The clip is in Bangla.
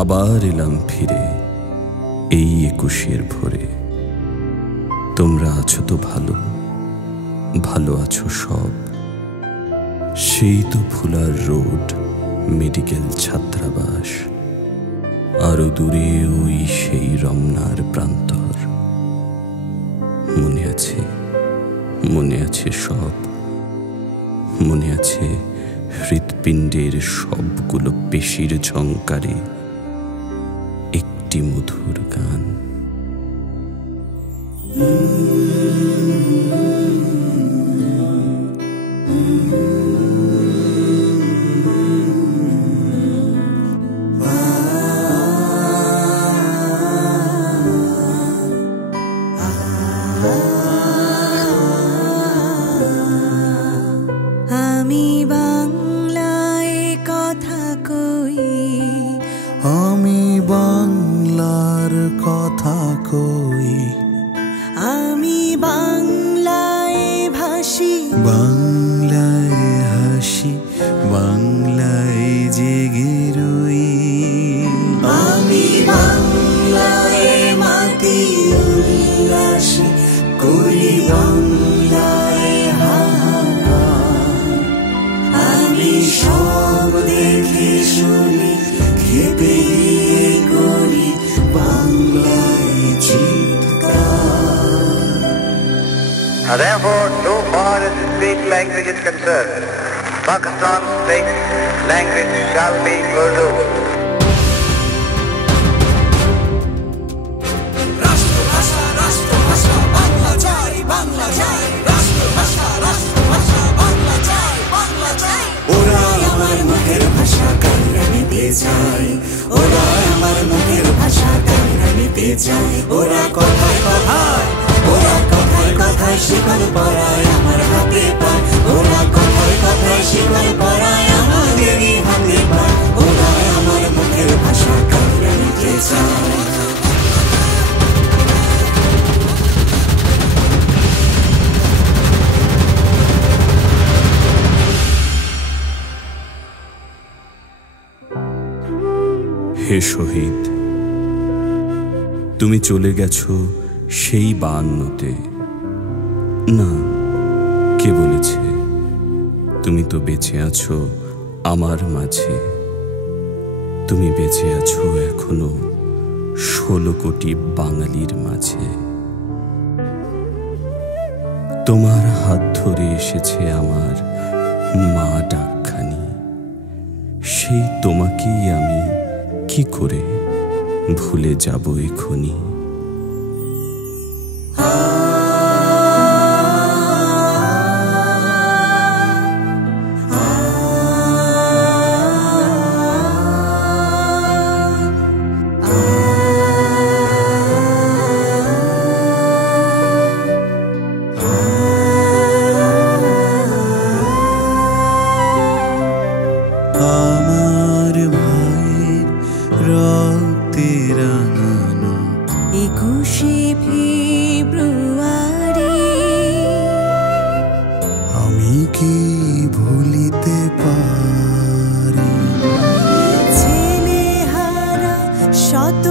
আবার এলাম ফিরে এই ২১-এর ভোরে। তোমরা আছো তো ভালো, ভালো আছো সব। সেই তো ফুলার রোড, মেডিকেল ছাত্রাবাস, আরো দূরে ওই সেই রমনার প্রান্তর। মনে আছে, মনে আছে সব। মনে আছে হৃৎপিণ্ডের সবগুলো পেশির ঝংকারে একটি মধুর গান। আমি বাংলায় কথা কই, আমি বাংলার কথা কই, আমি বাংলায় ভাসি, বাংলায় হাসি, বাংলায় জেগে রই। আমি বাংলায় মাতি উল্লাসে করি বাংলায় হাহাকার। আমি সব দেখে শুনি খেপে গিয়ে করি বাংলায় চিৎকার। Therefore, so far as the state language is concerned, Pakistan's state language shall be Urdu. ওরা আমার মুখের ভাষা কান্না নিতে চায়, ওরা আমার মুখের ভাষা কান্না নিতে চায়। ওরা কথায় কথায়, ওরা কথায় কথায় শিকল পরায় আমার হাতে পায়। ওরা কথায় কথায় শিকল পরায় আমাদেরই হাতে পায়। ওরা আমার মুখের ভাষা কান্না নিতে চায়। হে শহীদ, তুমি চলে গেছো সেই ৫২-তে। না, কে বলেছে? তুমি তো বেঁচে আছো আমার মাঝে। তুমি বেঁচে আছো এখনো ১৬ কোটি বাঙালির মাঝে। তোমার হাত ধরে এসেছে আমার মা ডাকখানি। সেই তোমাকেই আমি কি করে ভুলে যাব এখনি। আমার ভাইয়ের রক্তে রাঙানো ২১শে ফেব্রুয়ারি, আমি কি ভুলিতে পারি? ছেলেহারা শত